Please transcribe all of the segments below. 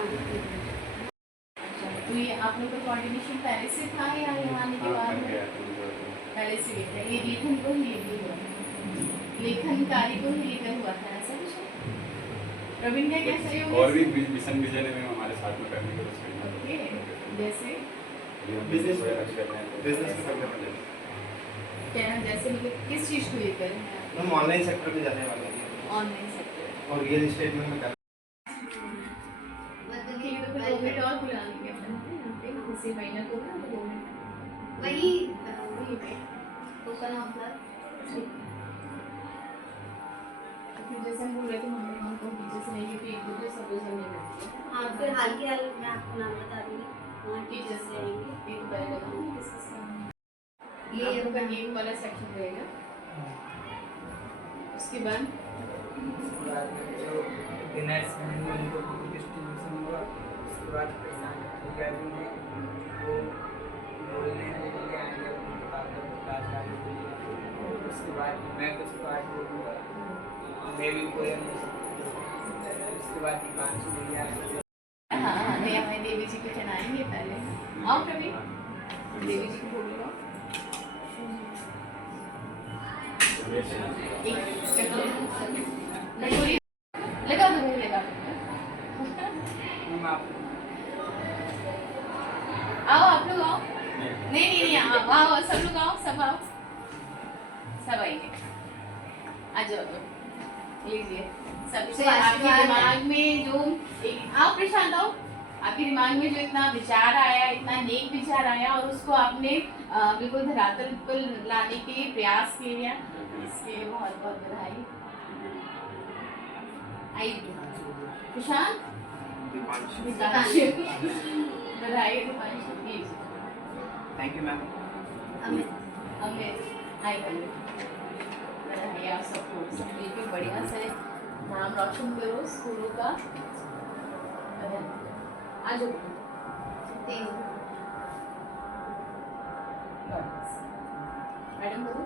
तो ये आप लोग का कोऑर्डिनेशन पहले से था या यहाँ आने के बाद में? पहले से भी था। ये लेखन को ही लेकर हुआ, लेखन कार्य को ही लेकर हुआ था, ऐसा कुछ है? प्रवीण का क्या सहयोग है? और भी मिशन विजय में हमारे साथ में करने की कोशिश करेंगे। ओके, जैसे बिजनेस करने वाले क्या, जैसे मतलब किस चीज़ को लेकर हैं? हम ऑनलाइन सेक्टर में जाने वाले हैं ऑनलाइन सेक्टर और रियल एस्टेट में मैं कर गवर्नमेंट और बुला लेंगे अपन किसी महीने को ना, तो गवर्नमेंट वही वही पे ओपन ऑफर फिर जैसे हम बोल रहे थे हम को टीचर से नहीं, क्योंकि एक दूसरे सब लोग नहीं रहते हैं। हाँ फिर हाल के हाल मैं आपको नाम बता दूँगी, वहाँ टीचर से आएंगे। एक पहले बताऊँ डिस्कस करना, ये ये आपका गेम वाला सेक्शन रहेगा। उसके बाद जो विनर्स हैं उनको डिस्ट्रीब्यूशन हुआ, उसके बाद गैदरिंग है वो बोलने के लिए आएंगे अपनी बात क्लास आने के लिए, और उसके बाद मैं कुछ पार्ट बोलूँगा, मैं भी बोलेंगे, उसके बाद दीपांशु भैया हाँ हाँ नहीं, हमें देवी जी को चढ़ाएंगे पहले। आओ प्रवीण, देवी जी को बोलो। लगा दो, लगा हम आप आओ, आप लोग आओ। नहीं नहीं नहीं, आओ आओ, सब लोग आओ, सब आओ, सब आइए, आ जाओ तो लीजिए। सबसे आपके दिमाग में जो आओ प्रशांत आओ, आपके दिमाग में जो इतना विचार आया, इतना नेक विचार आया और उसको आपने बिल्कुल धरातल पर लाने के लिए प्रयास किया, इसके लिए बहुत बहुत बधाई। आइए प्रशांत, बधाई Deepanshu, please. Thank you ma'am. Amit Amit आई बधाई आप सबको, सब मिलकर बढ़िया से नाम रोशन करो स्कूलों का। आ जाओ मैडम करो।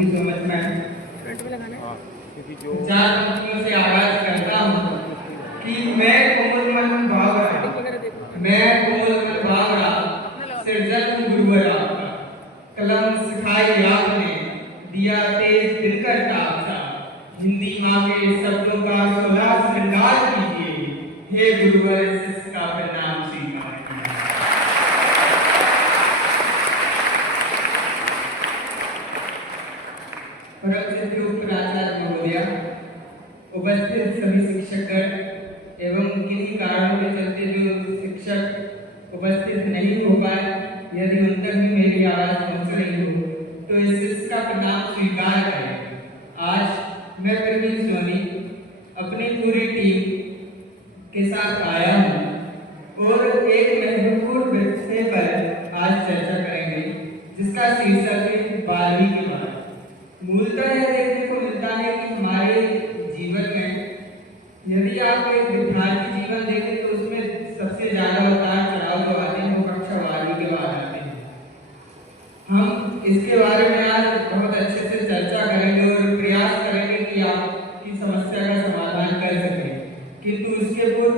Thank you so much ma'am. क्योंकि जो 4 पंक्तियों से आगाज करता हूँ कि मैं कोमलमन भावरा सिरजन गुरुवर आपका, कलम सिखाई आपने, दिया तेज दिनकर ताप सा, हिंदी माँ के शब्दों का सुलह श्रृंगार कीजिए, हे गुरुवर इसका प्रणाम स्वीकार कीजिए। परम सिद्धि प्राचार्य महोदया, उपस्थित सभी शिक्षकगण एवं किन्हीं कारणों के चलते जो शिक्षक उपस्थित नहीं हो पाए, यदि उन तक भी मेरी आवाज पहुंच रही हो तो इस शिष्य का प्रणाम स्वीकार करें। आज मैं प्रवीण सोनी अपनी पूरी टीम के साथ आया हूँ और एक महत्वपूर्ण विषय पर आज चर्चा करेंगे, जिसका शीर्षक है 12वीं के बाद। मूलतः यह देखने को मिलता है कि हमारे जीवन में यदि आप एक विद्यार्थी जीवन देखें तो उसमें सबसे ज्यादा उतार चढ़ाव जो आते हैं वो कक्षा 12वीं के बाद आते हैं। हम इसके बारे में आज बहुत अच्छे से चर्चा करेंगे और प्रयास करेंगे कि आपकी समस्या का समाधान कर सकें, किंतु उसके पूर्व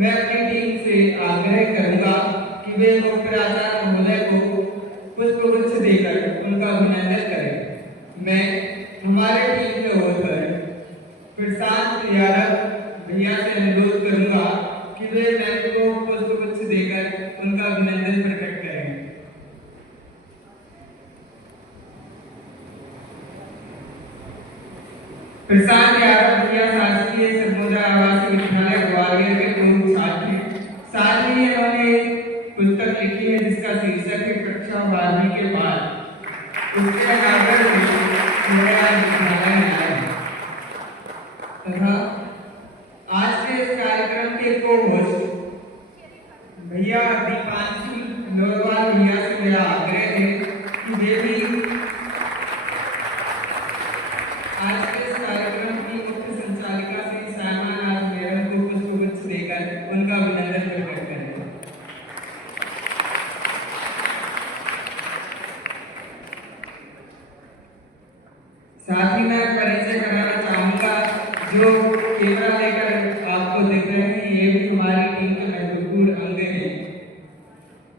मैं अपनी टीम से आग्रह करूंगा कि वे मुख्य आचार्य महोदय को पुष्पगुच्छ देकर उनका अभिनंदन करें। मैं हमारे टीम के ओर पर प्रशांत यादव भैया से अनुरोध करूंगा कि वे मैम को पुष्पगुच्छ देकर उनका अभिनंदन प्रकट करें। प्रशांत यादव भैया शासकीय सर्वोदय आवासीय विद्यालय ग्वालियर के पूर्व छात्र हैं। साथ ही इन्होंने एक पुस्तक लिखी है जिसका शीर्षक है कक्षा 12वीं के बाद। उसके अनावर तथा आज के इस कार्यक्रम के को होस्ट भैया दीपांशु लोरवाल भैया से मेरा आग्रह है कि वे भी आज के इस कार्यक्रम की मुख्य संचालिका से सायमा नाथ मैडम को पुष्पगुच्छ देकर उनका अभिनंदन प्रकट करें। साथ ही मैं परिचय कराना चाहूंगा जो कैमरा लेकर आपको दिख रहे हैं, ये भी हमारी टीम के महत्वपूर्ण अंग हैं।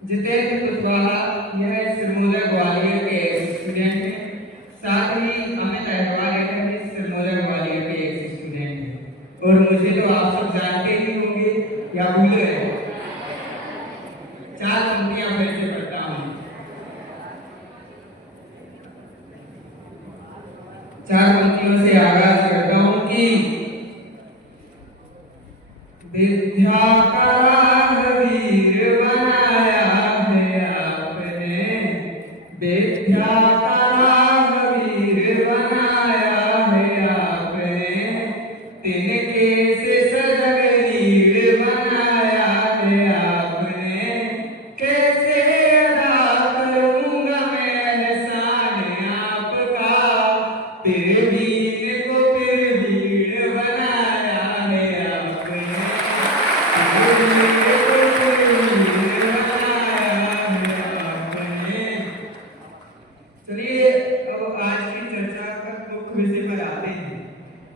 जितेंद्र कुशवाहा यह सिरमौर ग्वालियर के स्टूडेंट हैं। साथ ही अमित अहरवाल भी सिरमौर ग्वालियर के एक स्टूडेंट हैं और मुझे तो आप सब जानते ही होंगे या भूल गए। 4 पंक्तियां फिर से पढ़ता हूँ। 4 पंक्तियों से आगाज करता हूँ कि विद्या का वीर बनाया है आपने, विद्या का वीर बनाया है आपने, तिनके से सजग नीर बनाया है आपने, कैसे अदा करूंगा मैं एहसान आपका, तेवीर को वीर बनाया है आपने, चलिए अब आज की चर्चा का मुख्य विषय पर आते हैं।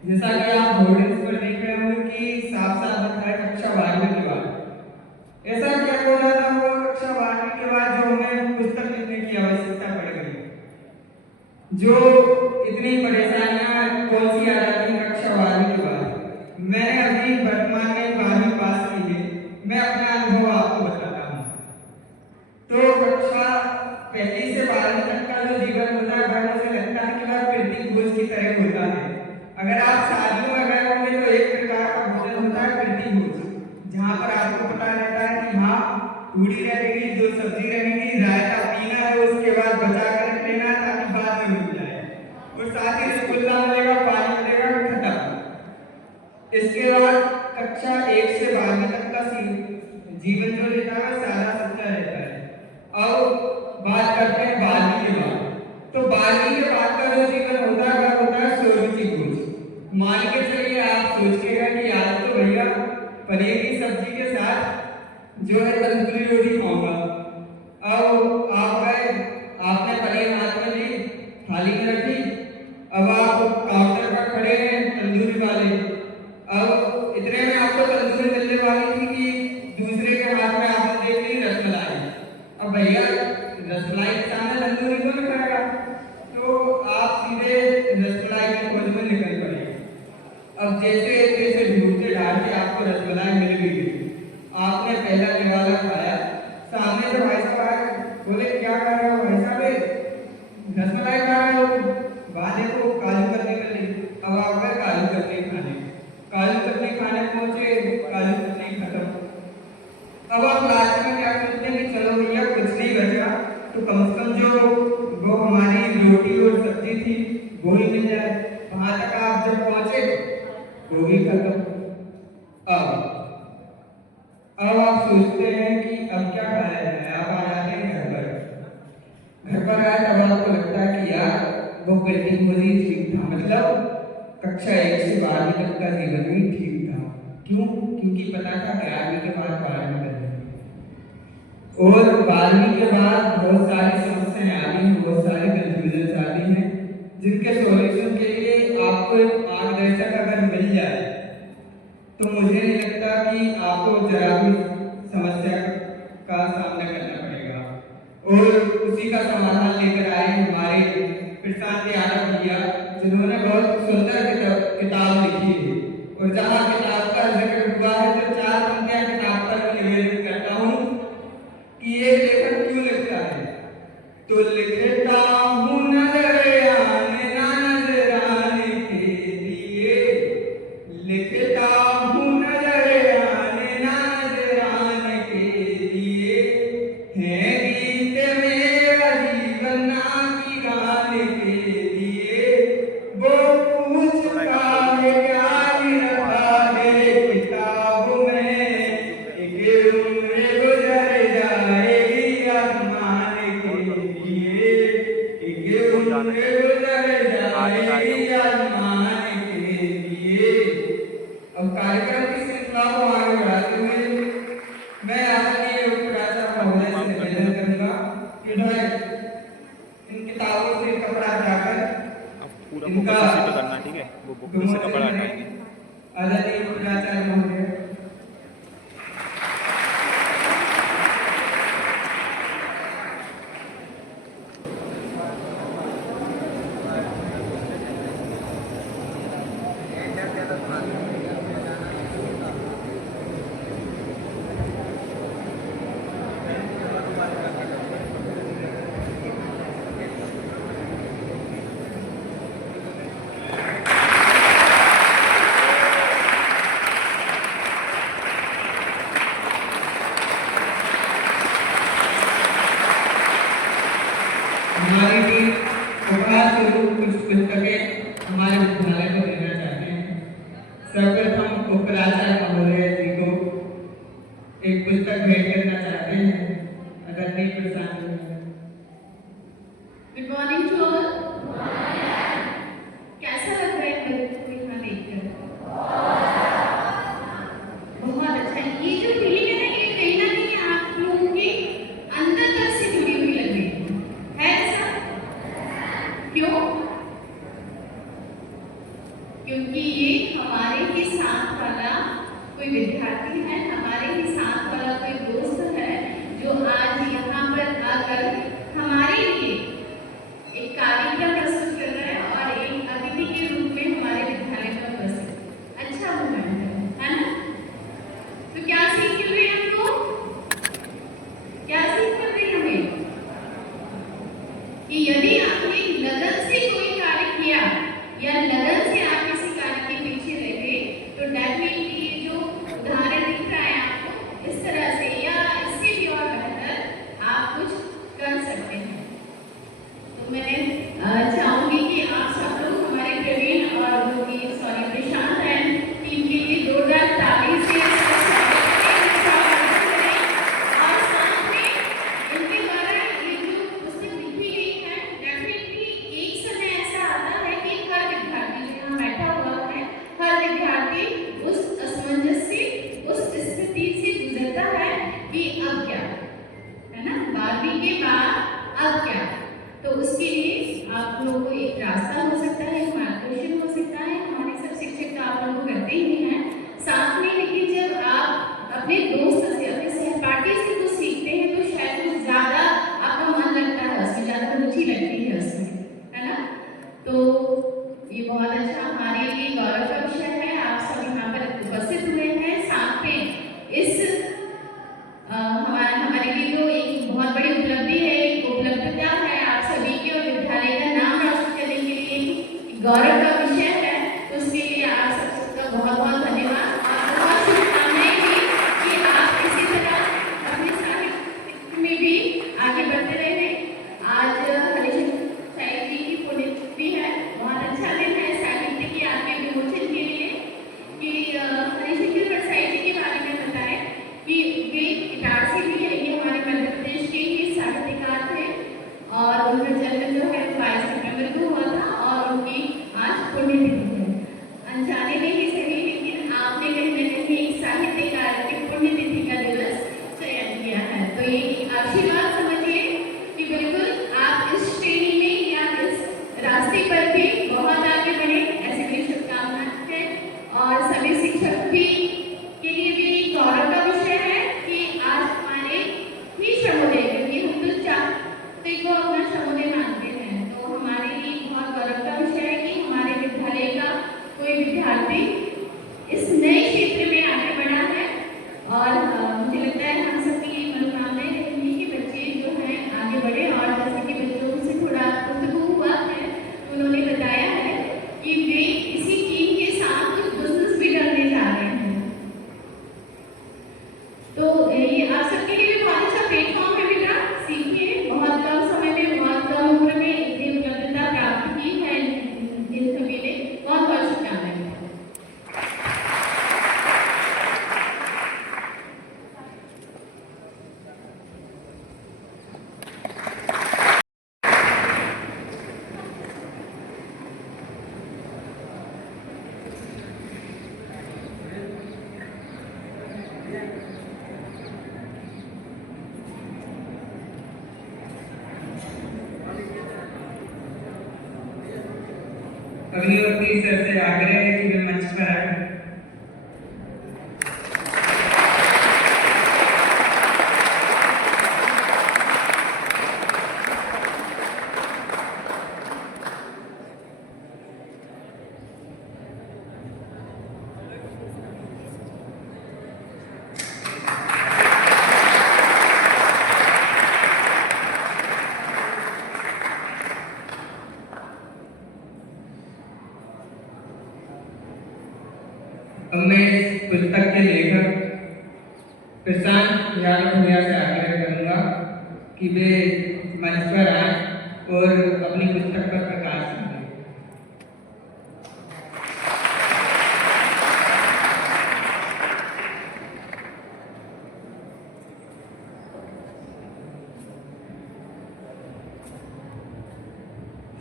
जैसा कि आप होर्डिंग्स पर देख रहे होंगे कि साफ साफ लिखा है कक्षा 12वीं के बाद। ऐसा क्या हो रहा था वो कक्षा 12वीं के बाद जो हमें पुस्तक लिखने की आवश्यकता पड़ गई, जो इतनी परेशानियां कौन सी आ जाती है कक्षा 12वीं के बाद। मैंने अभी वर्तमान में 12वीं पास की है, मैं अपना अनुभव आपको बताता हूँ। तो कक्षा 1 से 12वीं तक का जो जीवन होता है वह मुझे लगता है कि वह पृथ्वी भोज की तरह होता है। अगर आप शादियों में गए होंगे तो एक प्रकार का भोजन होता है पृथ्वी भोज, जहाँ पर आपको पता रहता है कि हाँ पूरी रहेगी, 2 सब्जी रहेगी, रायता पीना है, उसके बाद बचा कर रख लेना ताकि बाद में मिल जाए, और साथ ही रसगुल्ला मिलेगा, पानी मिलेगा, खत्म। इसके बाद कक्षा 1 से 12वीं तक का जीवन जो रहता है सादा सच्चा रहता है। अब बात करते हैं 12वीं के बाद। तो 12वीं के बाद का जो जीवन होता है वह होता है स्वरूचि खोज। मान के चलिए आप सोचते हैं कि आज तो भैया पनीर की सब्जी के साथ जो है तंदूरी रोटी खाऊंगा। अब आप गए, आपने पनीर हाथ में ली, थाली में रखी, रसमलाई के सामने तंदूरी कौन खाएगा? तो आप सीधे रसमलाई की खोज में निकल पड़े। अब जैसे जैसे ढूंढते ढांढते आपको रसमलाई मिल गई, आपने पहला निवाला खाया, सामने से भाई साहब आए, बोले क्या कर रहे हो भाई साहब? रसमलाई खा रहे हो? वाले को काजू कतली मिल रही। अब आप गए काजू कतली खाने, काजू कतली खाने पहुंचे, काजू कतली खत्म। अब आप लास्ट में क्या सोचते हैं कि चलो भैया कुछ नहीं बचा, तो कम से कम जो वो हमारी रोटी और सब्जी थी वो ही मिल जाए। वहां तक आप जब पहुंचे वो भी खत्म। अब आप सोचते हैं कि अब क्या खाया जाए। आप आ जाते हैं घर पर। घर पर आए तब आपको लगता है कि यार वो बिल्डिंग मुझे ठीक था, मतलब कक्षा 1 से 12वीं तक का जीवन ही ठीक था। क्यों? क्योंकि पता था 11वीं के बाद 12वीं करनी और 12वीं के बाद बहुत सारी समस्याएं आती हैं, बहुत सारी कंफ्यूजन आती हैं, जिनके सॉल्यूशन के लिए आपको एक मार्गदर्शक अगर मिल जाए तो मुझे नहीं लगता कि आपको जरा भी समस्या का सामना करना पड़ेगा। और उसी का समाधान लेकर आए हमारे प्रशांत यादव भैया, जिन्होंने बहुत सुंदर किताब लिखी है। और जहाँ किताब का जिक्र हुआ है तो 4 पंक्तियां किताब पर मैं निवेदन करता हूँ कि ये लेखक क्यों लिखता है। तो लिखता हूँ नजर आने ना नजर आने के लिए, लिखता हूँ नजर आने ना नजर आने के लिए, है गीत मेरा जीवन ना की गाने के लिए। वो पूछता है क्या ही रखा है किताब में, एक उम्र गुजर जाएगी आसमान के लिए, एक उम्र गुजर जाएगी आसमान के लिए। अब कार्यक्रम की श्रृंखला को आगे बढ़ाते हुए मैं आदरणीय उपराचार्य महोदय से निवेदन करूंगा कि इन किताबों से कपड़ा हटाकर पूरा फोकस इसी पे करना, ठीक है? वो बुक से कपड़ा हटाएंगे। आदरणीय उपराचार्य महोदय। हमारी टीम उपहार स्वरूप कुछ पुस्तकें हमारे विद्यालय को देना चाहते हैं। सर्वप्रथम उपराचार्य महोदय जी को एक पुस्तक भेंट करना चाहते हैं। आदरणीय Prashant ji. Good morning to all. कैसा लग रहा है मेरे को यहाँ देखकर? बहुत अच्छा। ये जो फीलिंग है ना, ये कहीं ना कहीं आप लोगों के अंदर तक से जुड़ी हुई लग रही है ऐसा? क्यों? क्योंकि ये हमारे ही साथ वाला कोई विद्यार्थी है, हमारे ही साथ वाला कोई दोस्त है, जो आज यहाँ पर आकर हमारे लिए एक कार्यक्रम प्रस्तुत कर रहा है और एक अतिथि के रूप में हमारे विद्यालय में उपस्थित। अच्छा मोमेंट है ना? तो क्या सीख मिल रही है हमको? क्या सीख मिल रही है हमें? कि यदि आपने लगन से कोई कार्य किया या लगन से आप किसी कार्य के पीछे लगे, तो डेफिनेटली ये जो उदाहरण दिख रहा है आपको, इस तरह से या इससे भी और बेहतर आप कुछ कर सकते हैं। तो मैं चाहूंगी कि आप सब लोग हमारे प्रवीण और जो कि प्रशांत हैं टीम के लिए जोरदार ताली से और साथ में इनके द्वारा ये जो पुस्तक लिखी गई है, डेफिनेटली एक समय ऐसा आता है कि हर विद्यार्थी जो यहाँ बैठा हुआ है, हर विद्यार्थी उस असमंजस से, उस स्थिति से गुजरता है कि अब क्या, है ना? 12वीं के बाद अब क्या? तो उसके लिए आप लोगों को एक रास्ता हो सकता है, मार्गदर्शन हो सकता है। हमारे सब शिक्षक तो आप लोगों को करते ही हैं साथ में, लेकिन जब आप अपने दोस्त से, अपने सहपाठी से कुछ सीखते हैं तो शायद कुछ ज़्यादा आपका मन लगता में भी आगे बढ़ते रहे। आज हरिशंकर साहिब जी की पुण्यतिथि है। बहुत अच्छा दिन है साहित्य के आगे विमोचन के लिए कि हरिशंकर साहिब जी के बारे में बताएं कि वे इटारसी भी है, ये हमारे मध्य प्रदेश के ही साहित्यकार थे और उनका जन्म जो है 22 सितंबर को हुआ था और उनकी आज पुण्यतिथि है। अनजाने में ही सही, लेकिन आपने कहीं न कहीं साहित्यकार की पुण्यतिथि का दिवस चयन किया है, तो ये आशीर्वाद समझिए कि बिल्कुल आप इस श्रेणी में या इस रास्ते पर भी बहुत आगे बढ़े, ऐसी मेरी शुभकामनाएं हैं। और सभी शिक्षक भी के लिए भी गौरव का विषय है कि आज हमारे ही श्रमोदय, क्योंकि हम तो चाहते को अपना श्रमोदय मानते हैं, तो हमारे लिए बहुत गौरव का विषय है कि हमारे विद्यालय का कोई विद्यार्थी इस नए क्षेत्र में आगे बढ़ा है। और मुझे लगता है हम सबकी यही मनोकामनाएं रहेंगी कि बच्चे जो हैं आगे बढ़े। और जैसे कि बच्चों से थोड़ा गुफ्तगू हुआ है, उन्होंने बताया है कि वे इसी टीम के साथ कुछ बिजनेस भी करने जा रहे हैं, तो ये आप सबके लिए भी बहुत अच्छा प्लेटफॉर्म है बेटा। सीखिए, बहुत कम समय में बहुत कम उम्र में इतनी उपलब्धता प्राप्त की है इन सभी ने। बहुत बहुत शुभकामनाएं। अग्निहोत्री सर से आग्रह है कि वे मंच पर आए। अब मैं इस पुस्तक के लेखक प्रशांत यादव भैया से आग्रह करूंगा कि वे मंच पर आएं और अपनी पुस्तक पर प्रकाश डालें।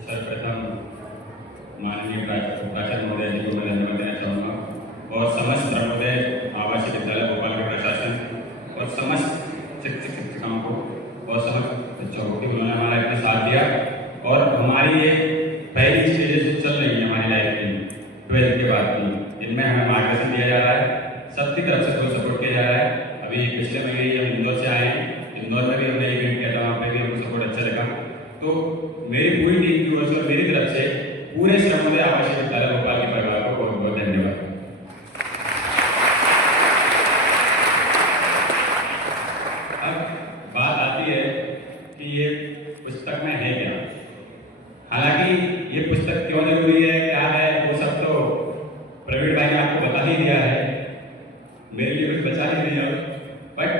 सर्वप्रथम माननीय प्राचार्य महोदय जी को मैं धन्यवाद देना चाहूँगा और समस्त प्रमोदय आवासीय विद्यालय भोपाल के प्रशासन और समस्त शिक्षक शिक्षिकाओं को और समस्त बच्चों को कि उन्होंने हमारा इतना साथ दिया। और हमारी ये पहली स्टेजेस चल रही है हमारी लाइफ में 12th के बाद की, इनमें हमें मार्गदर्शन दिया जा रहा है, सबकी तरफ से बहुत सपोर्ट किया जा रहा है। अभी पिछले महीने ही हम इंदौर से आए हैं, इंदौर में भी हमने इवेंट किया था, वहाँ पर भी हमको सपोर्ट अच्छा लगा। तो मेरी पूरी टीम की ओर से और मेरी तरफ से पूरे श्रमोदय आवासीय विद्यालय भोपाल के परिवार को बहुत बहुत धन्यवाद। अब बात आती है कि ये पुस्तक में है क्या। हालांकि ये पुस्तक क्यों जरूरी है, क्या है, वो सब तो प्रवीण भाई ने आपको बता ही दिया है, मेरे लिए कुछ बचा नहीं दिया। बट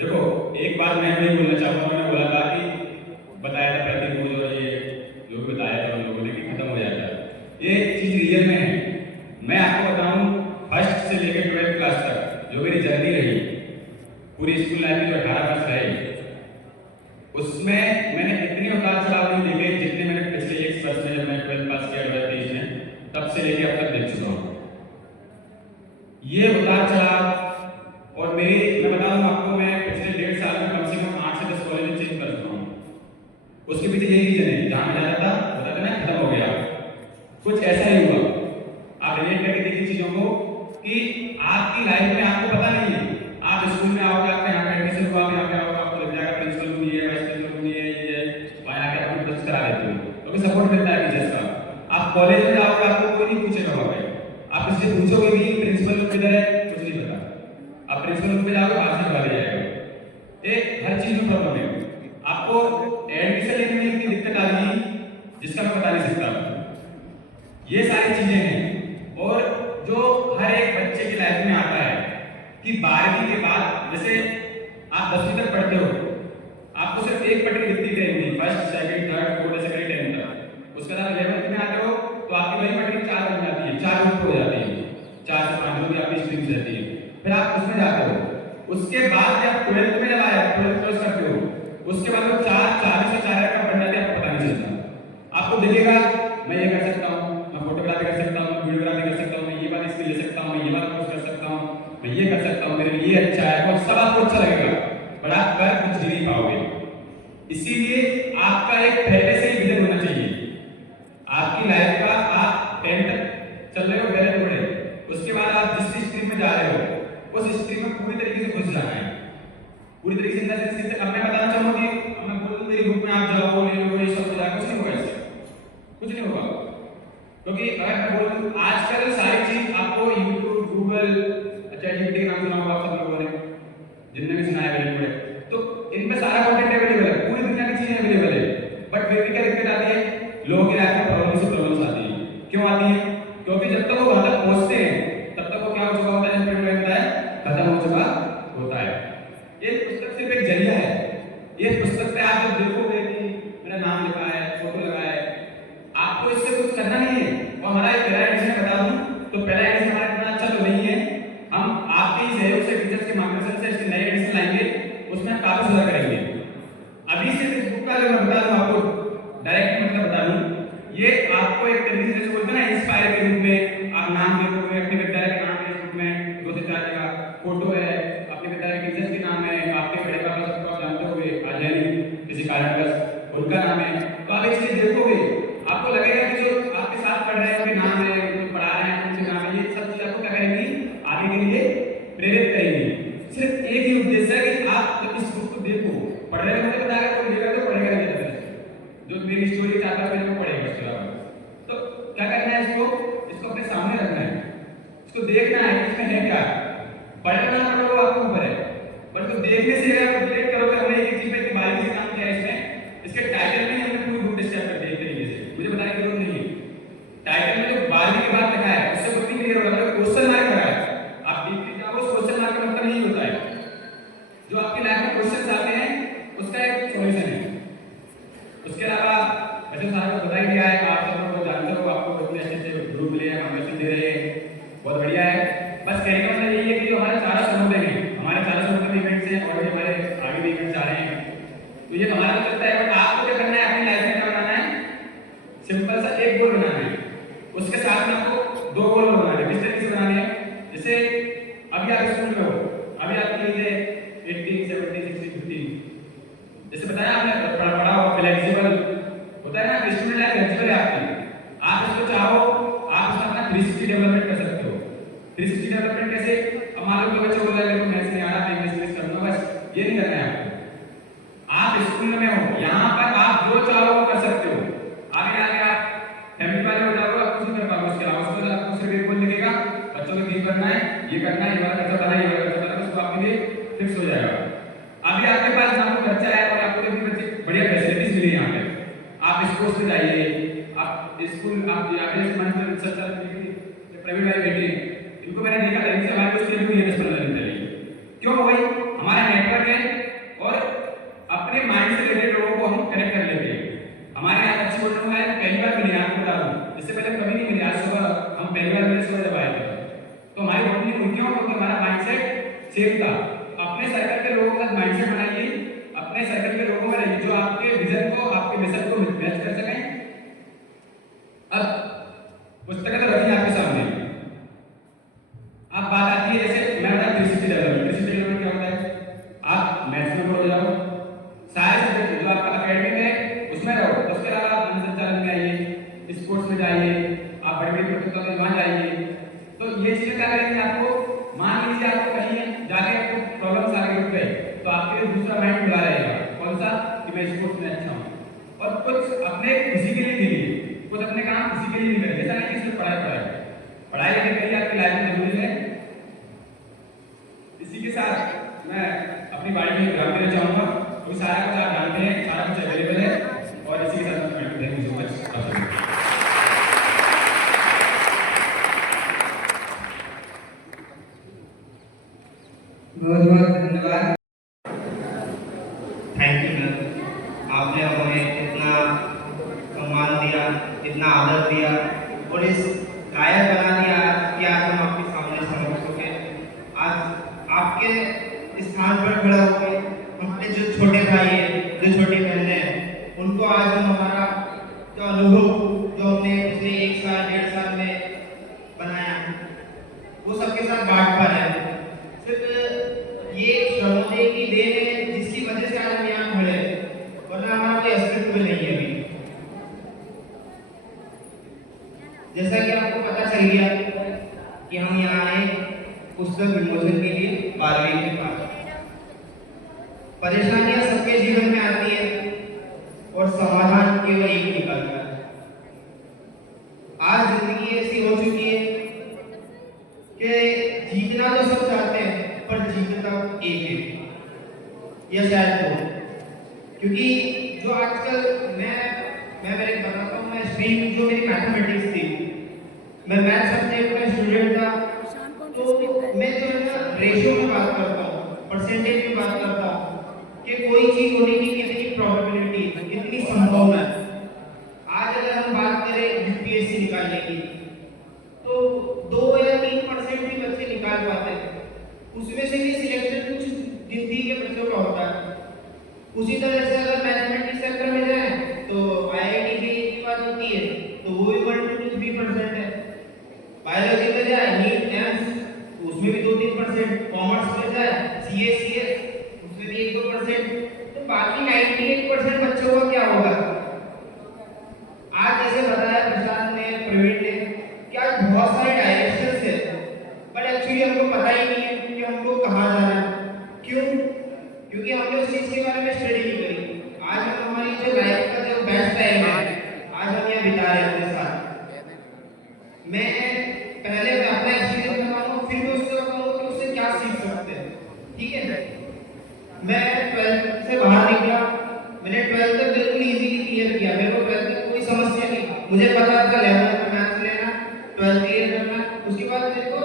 देखो, एक बात मैं नहीं बोलना चाहूँगा, मैंने बोला था कि बताया था प्रतिभूज और ये जो भी बताया था उन लोगों ने कि खत्म हो जाता है, ये चीज़ रियल में है। मैं आपको बताऊँ, फर्स्ट से लेकर 12th क्लास तक जो मेरी जर्नी रही, पूरी स्कूल लाइफ की जो 18 वर्ष रही, उसमें मैंने इतनी उतार चढ़ाव नहीं देखे जितने मैंने पिछले 1 वर्ष में, जब मैं 12th पास किया 2023 में, तब से लेके अब तक देख चुका हूँ। ये उतार चढ़ाव और मेरी, मैं बताऊँ आपको, मैं पिछले 1.5 साल में कम से कम 8 से 10 कॉलेज चेंज कर चुका हूँ। उसके पीछे यही रीजन है, जहाँ मैं जाता था बताते ना खत्म हो गया, कुछ ऐसा ही हुआ। आप रिलेट करके देखिए चीजों को कि आपकी लाइफ में आपको पता नहीं है, आप स्कूल में आओगे, आपका यहाँ का एडमिशन हुआ, यहाँ पे आओगे, आपको लग जाएगा प्रिंसिपल को ये है, वाइस प्रिंसिपल को ये है, वहाँ आके आपको प्रोसेस करा देते हो, क्योंकि सपोर्ट मिलता है टीचर्स का। आप कॉलेज में जाओगे, आपको कोई नहीं पूछेगा वहाँ पे, आप किसी से पूछोगे भी प्रिंसिपल लोग किधर है, कुछ नहीं पता। आप प्रिंसिपल लोग पे जाओगे, वहाँ से भर जाएगा। ये हर चीज में प्रॉब्लम है। आपको एडमिशन लेने में इतनी दिक्कत आ रही है जिसका मैं बता नहीं सकता। ये सारी चीजें हैं। और जो हर एक बच्चे की लाइफ में आता है कि 12वीं के बाद, जैसे आप 10वीं तक पढ़ते हो, 12th में जब आया 12th क्रॉस करते हो, उसके बाद वो 40 से 4 का पढ़ना है, आपको पता नहीं चलता। आपको दिखेगा मैं ये कर सकता हूँ, मैं फोटोग्राफी कर सकता हूँ, मैं वीडियोग्राफी कर सकता हूँ, मैं ये वाली स्किल ले सकता हूँ, मैं ये वाला कोर्स कर सकता हूँ, मैं ये कर सकता हूँ, मेरे लिए ये अच्छा है, और सब आपको अच्छा लगेगा, पर आप कर कुछ नहीं पाओगे। इसीलिए आपका एक पहले से ही विजन होना चाहिए। आपकी लाइफ का आप 10 तक चल रहे हो, वेल गुड है, उसके बाद आप जिस स्ट्रीम में जा रहे हो उस स्ट्रीम में पूरी तरीके से घुस जाना है, पूरी तरीके से। अब मैं बताना चाहूंगी, मैं बोल दूं मेरी बुक में आप जाओ ले लो, ये सब हो जाएगा, कुछ नहीं होगा इससे, कुछ नहीं होगा। क्योंकि अगर मैं बोल दूं आजकल सारी चीज आपको YouTube, गूगल, ChatGPT के नाम सुना होगा आप सब लोगों ने, जिनने भी सुना है वेल गुड है, तो इनमें सारा कंटेंट अवेलेबल है, पूरी दुनिया की चीजें अवेलेबल है। बट फिर भी क्या दिक्कत आती है, लोगों की लाइफ में प्रॉब्लम से प्रॉब्लम्स आती है। क्यों आती है? क्योंकि जब तक वो वहां तक पहुंचते हैं तब तक वो क्या हो चुका होता है, खत्म हो चुका होता है। ये पुस्तक सिर्फ एक जरिया है। ये पुस्तक पे आप जब देखोगे कि मेरा नाम लिखा है, फोटो लगा है, आपको इससे कुछ करना नहीं है। और हमारा एक पहला एडिशन बता दूं तो पहला एडिशन हमारा इतना अच्छा तो नहीं है, हम आपके ही सहयोग से, टीचर्स के मार्गदर्शन से इसके नए एडिशन लाएंगे, उसमें काफी सुधार करेंगे। अभी से इस बुक का अगर मैं बता दूं आपको, डायरेक्ट मतलब बता दूं, ये आपको एक तरीके से बोलते हैं ना इंस्पायर के रूप में, आप नाम देखोगे अपने विद्यालय के नाम है, इस बुक में 2 से 4 जगह फोटो है, अपने विद्यालय के टीचर्स के नाम है, आपके बड़े पापा सबको आप जानते होंगे, आजादी किसी कारणवश उनका नाम है, तो आप ये चीज देखोगे आपको लगेगा कि जो आपके साथ पढ़ रहे हैं उनके नाम है, उनको पढ़ा रहे हैं उनके नाम है, ये सब चीज आपको क्या करेंगी, आगे के लिए प्रेरित करेंगी। सिर्फ एक ही उद्देश्य है कि आप इस बुक को देखो, पढ़ रहे हो, मुझे पता है कोई लेगा तो पढ़ेगा नहीं, जो मेरी स्टोरी चाहता है वो पढ़ेगा उसके बाद। तो क्या करना है, इसको अपने सामने रखना है, इसको देखना है कि इसमें है क्या। पढ़ना ना पढ़ो आपको ऊपर है, पर तो देखने से अगर आप रिलेट करोगे, हमने एक चीज पे इतनी बारीकी से काम किया है इसमें, इसके टाइटल में हमने पूरी बुक डिस्क्राइब कर दी है तरीके से, मुझे बताने की जरूरत नहीं है। टाइटल में जो 12वीं के बाद लिखा है उससे बहुत ही क्लियर होगा, क्वेश्चन मार्क लगा है, आप देखते जाओ, उस क्वेश्चन मार्क का मतलब नहीं होता है, जो आपकी लाइफ में क्वेश्चंस आते हैं उसका एक सॉल्यूशन है। उसके अलावा वैसे सारा कुछ बता ही दिया है, आप सब लोग जानते हो, आपको इतने अच्छे ग्रुप मिले हैं, मार्गदर्शन दे रहे हैं, बहुत बढ़िया है। बस कहने का मतलब यही है कि जो हमारे 4 समुदाय हैं, हमारे 4 समुदाय इवेंट्स हैं और हमारे आगे भी इवेंट्स आ रहे हैं, तो ये हमारा तो चलता है, बट आपको क्या करना है, अपनी लाइफ में क्या बनाना है, सिंपल सा एक गोल बनाना है, उसके साथ में आपको 2 गोल बनाने हैं। किस तरीके से बनाने हैं, जैसे अभी आप स्कूल में हो, अभी आपके लिए 80, 70, 60, 50, जैसे बताया आपने पढ़ा हुआ फ्लेक्सिबल होता है ना, स्टूडेंट लाइफ फ्लेक्सिबल है आपकी, आप इसको चाहो आप इसमें अपना 360 डेवलपमेंट कर सकते हो। 360 डेवलपमेंट कैसे, अब मान लो कोई बच्चा बोला मेरे को मैथ्स नहीं आ रहा, मैं इंग्लिश कर लूंगा, बस ये नहीं करना है आपको। आप स्कूल में हो, यहाँ पर आप जो चाहो वो कर सकते हो, आगे आगे आप फैमिली वाले हो जाओगे, आप कुछ नहीं कर पाओगे। उसके अलावा उसमें आपको सिर्फ एक बोल लिखेगा, बच्चों को 3 करना है, ये करना है, ये वाला खर्चा करना है, ये वाला खर्चा करना है, उसको आपके लिए फिक्स हो जाएगा। अभी आपके पास ना कोई खर्चा है और आपको अपने बच्चे बढ़िया फैसिलिटीज मिली यहाँ पे, आप स्पोर्ट्स में जाइए, आप स्कूल आप प्राइवेट वाले बैठे, इनको मैंने देखा इनसे हमारे उसके भी ये क्यों हो गई, हमारा नेटवर्क है और अपने माइंड से रिलेटेड लोगों को हम कनेक्ट कर लेते हैं। हमारे यहाँ अच्छी बोल रहा है, पहली बार मिली आपको बता दूं, इससे पहले कभी नहीं मिली, आज सुबह हम पहली बार मिले, सुबह जब आए थे, तो हमारी बहुत नहीं क्यों, क्योंकि हमारा माइंडसेट सेम था। अपने सर्कल के लोगों के साथ माइंडसेट बनाइए, अपने सर्कल के लोगों में रहिए जो आपके विजन को, आपके मिशन को मैच कर सकें। अब पुस्तकें तो रखी आपके सामने, अब बात आती है जैसे मैं बता 360 डेवलपमेंट। 360 डेवलपमेंट क्या होता है, आप मैथ्स में पढ़ जाओ, सारे सब्जेक्ट जो आपका एकेडमिक है उसमें रहो, उसके अलावा आप संचालन में आइए, स्पोर्ट्स में जाइए, आप बड़े बड़े प्रतियोगिताओं में वहां जाइए। तो ये चीजें क्या करेंगे आपको, मान लीजिए आपको कहीं जाके आपको प्रॉब्लम्स आगे रुक गए, तो आपके लिए दूसरा माइंड खुला रहेगा, कौन सा, कि मैं स्पोर्ट्स में अच्छा हूँ, और कुछ अपने खुशी के लिए कीजिए, कुछ अपने काम खुशी के लिए नहीं करें, ऐसा नहीं कि सिर्फ पढ़ाई लिखाई करिए, आपकी लाइफ में जरूरी है। इसी के साथ मैं अपनी बाड़ी में विराम देना चाहूंगा, क्योंकि सारा कुछ आप जानते हैं, सारा कुछ अवेलेबल है, और इसी के साथ मैं थैंक यू सो मच। बहुत बहुत धन्यवाद। थैंक यू मैम, आपने हमें इतना सम्मान दिया, इतना आदर दिया और इस लायक बना दिया कि आज हम आपके सामने समझ सके। आज आपके स्थान पर खड़ा होकर भाई है, जो छोटी बहनें हैं, उनको आज हम हमारा जो अनुभव जो हमने पिछले 1 साल 1.5 साल में बनाया वो सबके साथ बांट पा रहे हैं। सिर्फ ये श्रमोदय की देन है जिसकी वजह से आज हम यहाँ खड़े हैं, वरना हमारा कोई अस्तित्व नहीं है अभी। जैसा कि आपको पता चल गया कि हम यहाँ आए पुस्तक विमोचन के लिए 12वीं के पास। परेशानियां सबके जीवन में आती है और समाधान केवल एक निकलता है। आज जिंदगी ऐसी हो चुकी है कि जीतना तो सब चाहते हैं पर जीतता एक है या शायद दो। क्योंकि जो आजकल मैं मेरे बताता हूँ, मैं स्ट्रीम जो मेरी मैथमेटिक्स थी, मैं मैथ सब्जेक्ट का स्टूडेंट था, तो मैं जो है ना रेशियो में बात करता हूँ, परसेंटेज में बात करता हूँ कि कोई चीज होने की कितनी प्रोबेबिलिटी, कितनी संभावना है। आज अगर हम बात करें यूपीएससी निकालने की, तो 2 या 3% भी बच्चे निकाल पाते हैं, उसमें से भी सिलेक्शन कुछ गिनती के बच्चों का होता है। उसी तरह से अगर मैथमेटिक्स सेक्टर में जाए तो आईआईटी जेईई की बात होती है तो वो भी 1 to 3% है। बायोलॉजी में जाए नीट एम्स उसमें भी 2-3%, कॉमर्स में जाए सीएस सीएस उसमें भी 1-2%, तो बाकी 98% बच्चों का क्या होगा। आज जैसे बताया प्रशांत ने, प्रवीण ने, कि आज बहुत सारे डायरेक्शंस है, बट एक्चुअली हमको पता ही नहीं है कि हमको कहाँ जाना है। क्यों? क्योंकि हमने उस चीज के बारे में स्टडी नहीं करी। आज हम हमारी जो लाइफ का जो बेस्ट टाइम है आज हम यहाँ बिता रहे हैं अपने साथ। मैं पहले मैं अपना एक्सपीरियंस बताऊँ, फिर मैं उससे बताऊँ कि उससे क्या सीख सकते हैं, ठीक है। मैं 12th से बाहर निकला, मैंने 12th तक बिल्कुल इजीली क्लियर किया, मेरे को 12th तक कोई समस्या नहीं। मुझे पता था 11th में मैथ्स लेना, 12th क्लियर करना, उसके बाद मेरे को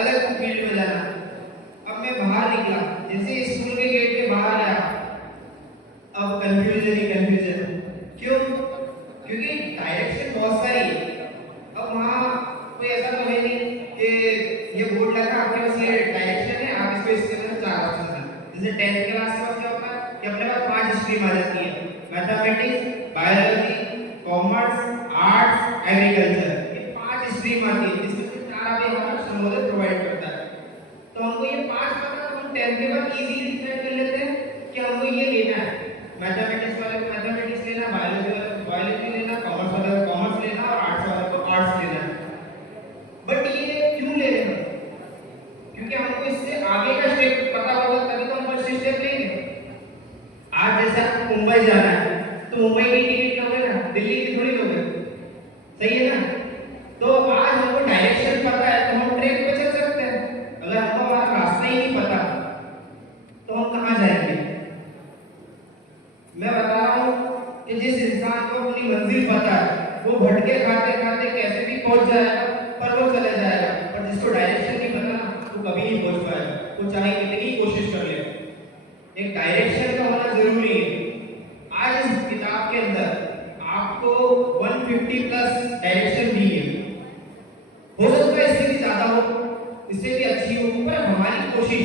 अलग फील्ड में जाना। अब मैं बाहर निकला, जैसे स्कूल के गेट के बाहर आया, अब कंफ्यूजन ही कंफ्यूजन। क्यों? क्योंकि डायरेक्शन बहुत सारी है। अब वहाँ कोई ऐसा तो है नहीं कि ये बोर्ड लगा आपके पास ये डायरेक्शन है, आप इसको इसके अंदर 4 ऑप्शन है। जैसे 10th क्लास में क्या होता है कि अपने पास 5 स्ट्रीम आ जाती है, mathematics, biology, commerce, arts, agriculture, ये 5 स्ट्रीम आती है जिसमें से 4 अभी हमारा श्रमोदय प्रोवाइड करता है। तो हमको ये 5 पता है, हम 10th के बाद इजीली डिसाइड कर लेते हैं कि हमको ये लेना है। मैथमेटिक्स वाले को मैथमेटिक्स लेना, बायोलॉजी वाले को बायोलॉजी लेना, कॉमर्स वाले को कॉमर्स लेना और आर्ट्स वाले को आर्ट्स लेना। बट ये क्यों ले रहे हैं? क्योंकि हमको इससे आगे का स्टेप पता होगा तभी तो हम फर्स्ट स्टेप लेंगे। आज जैसे आपको मुंबई जाना है तो मुंबई की टिकट लोगे ना, दिल्ली की थोड़ी लोगे, सही है ना। तो आज हमको डायरेक्शन पता है तो हम ट्रैक पे चल सकते हैं। अगर हमको हमारा रास्ता ही नहीं पता तो हम कहाँ जाएंगे। मैं बता रहा हूँ कि जिस इंसान को अपनी मंजिल पता है वो भटके खाते खाते कैसे भी पहुंच जाएगा, पर वो चले जाएगा। पर जिसको डायरेक्शन नहीं पता ना वो कभी नहीं पहुंच पाएगा, वो चाहे कितनी कोशिश कर ले। एक डायरेक्शन का होना जरूरी है। आज इस किताब के अंदर आपको 150 प्लस डायरेक्शन दी है। हो सकता है इससे भी ज्यादा हो, इससे भी अच्छी हो, पर हमारी कोशिश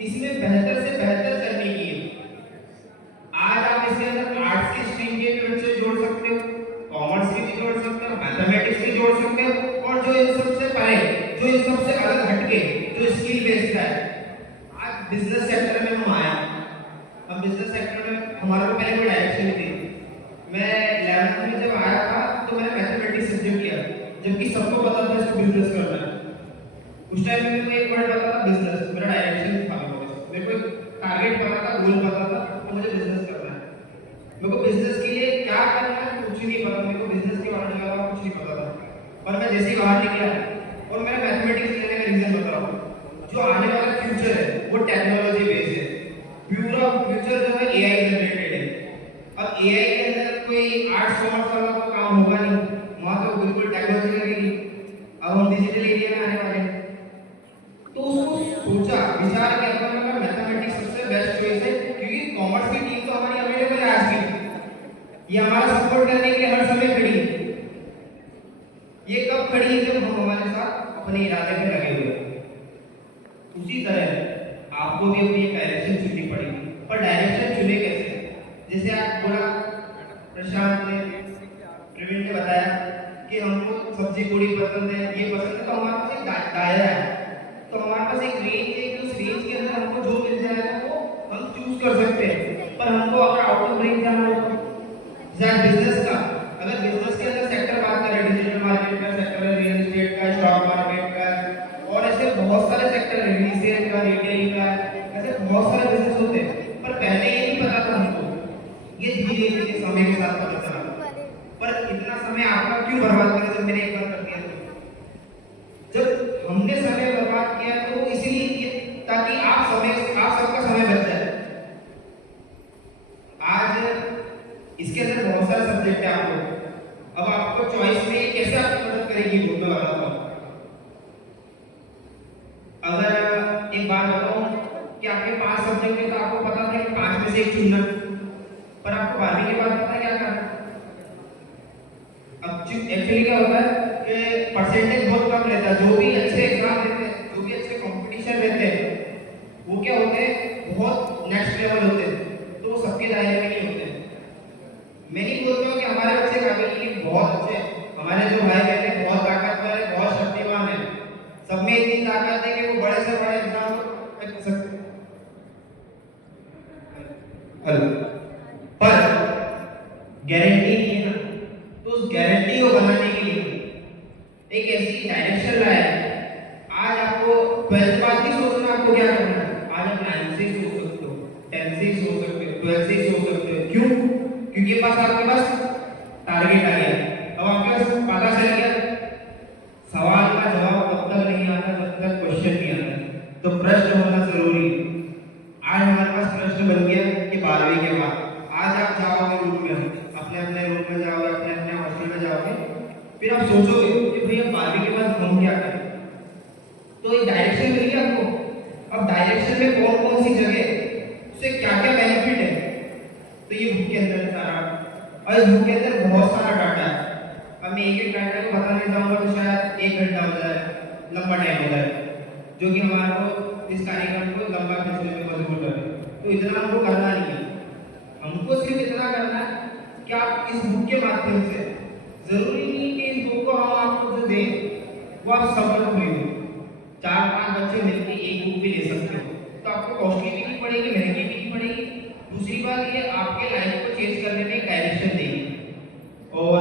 इसमें बेहतर से बेहतर करने की है। आज आप इसके अंदर आर्ट्स की स्ट्रीम के भी बच्चे जोड़ सकते हो, कॉमर्स की भी जोड़ सकते हो, मैथमेटिक्स की जोड़ सकते हो, और जो इन सबसे परे, जो इन सबसे अलग हटके, जो स्किल बेस्ड है। आज बिजनेस सेक्टर में हम आए, अब बिजनेस सेक्टर में हमारा को पहले कोई डायरेक्शन नहीं थी। मैं 11th में जब आया था तो मैंने मैथमेटिक्स सब्जेक्ट लिया, जबकि सबको पता था इसको बिजनेस करना है। उस टाइम में मेरे को एक वर्ड पता था बिजनेस, मेरा डायरेक्शन था। मेरे को टारगेट पता था, गोल पता था, तो मुझे बिजनेस करना है। मेरे को बिजनेस के लिए क्या करना है कुछ नहीं पता, मेरे को बिजनेस के बारे में कुछ नहीं पता था। और मैं जैसे ही बाहर निकला और मेरा मैथमेटिक्स लेने का रीजन बता रहा हूँ, जो आने वाला फ्यूचर है वो टेक्नोलॉजी बेस्ड है। पूरा फ्यूचर जो है एआई जनरेटेड है। अब एआई के अंदर कोई आर्ट्स कॉमर्स वाला तो काम होगा नहीं, वहाँ तो बिल्कुल टेक्नोलॉजी लगेगी। अब हम डिजिटल एरिया में आने वाले हैं, तो उसको सोचा विचार किया था मैं मैथमेटिक्स सबसे बेस्ट चॉइस है, क्योंकि कॉमर्स की टीम तो हमारी अवेलेबल है आज भी, ये हमारा सपोर्ट करने के लिए हर समय खड़ी है। ये कब खड़ी है? जब हम हमारे साथ अपने इरादे पे लगे हुए हैं। उसी तरह आपको भी अपनी एक डायरेक्शन चुननी पड़ेगी। पर डायरेक्शन चुने कैसे। जैसे आप बोला प्रशांत ने, प्रवीण ने बताया कि हमको सब्जी पूरी पसंद है, ये पसंद है, तो हमारे पास एक दायरा है, तो हमारे पास एक रेंज है कि उस रेंज के अंदर हमको जो मिल जाएगा वो हम चूज कर सकते हैं। पर हमको अगर आउट ऑफ रेंज जाना हो, जैसे बिजनेस का, अगर बिजनेस के अंदर सेक्टर बात करें, डिजिटल मार्केट का सेक्टर है, रियल एस्टेट का, स्टॉक मार्केट का, और ऐसे बहुत सारे सेक्टर है, रीसेल का, रिटेल का, ऐसे बहुत सारे बिजनेस होते हैं। पर पहले ये नहीं पता था हमको, ये धीरे धीरे समय के साथ पता चला। पर इतना समय आपका क्यों बर्बाद किया जब मैंने एक बार कर दिया तो? जब हमने समय बर्बाद किया तो इसीलिए किया ताकि आप सबका समय बच जाए। आज इसके अंदर बहुत सारे सब्जेक्ट है आपको, अब आपको चॉइस में कैसे आपकी मदद करेगी वो मैं बताऊंगा। अगर एक बात बताऊं कि आपके 5 सब्जेक्ट है तो आपको पता था कि 5 में से एक चुनना, पर आपको 12वीं के बाद पता क्या करना। अब एक्चुअली क्या होता है कि परसेंटेज बहुत कम रहता है, जो भी अच्छे एग्जाम देते हैं, जो भी अच्छे कंपटीशन रहते हैं, वो क्या होते हैं बहुत नेक्स्ट लेवल होते हैं, तो वो सबके दायरे में नहीं होते हैं। मैं नहीं बोलता हूँ कि हमारे बच्चे काबिल नहीं, बहुत अच्छे हैं, हमारे जो भाई बहन बहुत ताकतवर है, बहुत शक्तिमान है, सब में इतनी ताकत है कि वो बड़े से बड़े एग्जाम कर सकते हैं। पर गारंटी नहीं है ना, तो उस गारंटी को बनाने के लिए एक ऐसी डायरेक्शन लाया है। आज आपको 12th पास नहीं सोचना, आपको क्या करना है, आज आप 9 से ही सोच सकते हो, 10 से ही सोच सकते हो, 12 से ही सोच सकते हो। क्यों? क्योंकि आपके पास टारगेट आ गया। अब आपके पास पता चल गया सवाल का जवाब तब तक नहीं आता जब तक क्वेश्चन नहीं आता, तो प्रश्न होना जरूरी है। आज हमारे पास प्रश्न बन गया कि 12वीं के बाद आज आप जाओगे रूम में, अपने अपने रूम में जाओगे, अपने अपने हॉस्टल में जाओगे, फिर आप सोचोगे कि भैया 12वीं के बाद हम क्या करें। तो एक डायरेक्शन मिल गया आपको। अब डायरेक्शन में कौन कौन सी जगह, उससे क्या क्या बेनिफिट है, तो ये बुक के अंदर सारा, और इस बुक के अंदर बहुत सारा डाटा है। अब मैं एक एक डाटा को बताने जाऊंगा तो शायद 1 घंटा हो जाए, लंबा टाइम हो जाए, जो कि हमारे को इस कार्यक्रम को लंबा खींचने में मजबूर करे। तो इतना हमको करना नहीं है, हमको सिर्फ इतना करना है कि आप इस बुक के माध्यम से, जरूरी नहीं कि इस बुक को हम आपको जो दें वो आप सब लोग खरीदो, 4-5 बच्चे मिलकर एक बुक भी ले सकते हो, तो आपको कॉस्टली भी नहीं पड़ेगी, महंगी भी नहीं पड़ेगी। दूसरी बात ये आपके लाइफ को चेंज करने में डायरेक्शन देगी। और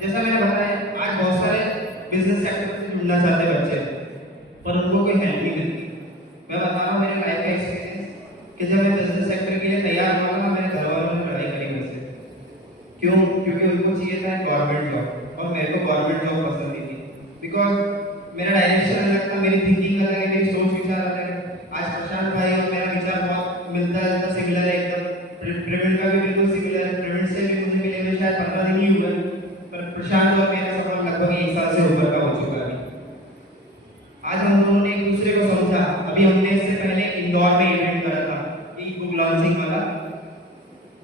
जैसा मैंने बताया आज बहुत सारे बिजनेस सेक्टर से जुड़ना चाहते हैं बच्चे, पर उनको कोई हेल्प नहीं मिलती। मैं बता रहा हूँ मेरे लाइफ का एक्सपीरियंस कि जब मैं बिजनेस सेक्टर के लिए तैयार हुआ था, मेरे घर वालों ने लड़ाई करी मुझसे। क्यों? क्योंकि उनको चाहिए था गवर्नमेंट जॉब और मेरे को गवर्नमेंट जॉब पसंद नहीं थी। बिकॉज मेरा डायरेक्शन अलग था, मेरी थिंकिंग अलग है, मेरी सोच विचार अलग है। आज प्रशांत भाई और मेरा विचार बहुत मिलता है, सिमिलर है एकदम। प्रवीण का भी बिल्कुल सिमिलर है। प्रवीण से भी मुझे मिले हुए शायद 15 दिन ही हुए, पर प्रशांत और मेरा सफर लगभग 1 साल से ऊपर का हो चुका है। आज हम दोनों ने एक दूसरे को समझा। अभी हमने इससे पहले इंदौर में इवेंट करा था, ई बुक लॉन्चिंग वाला,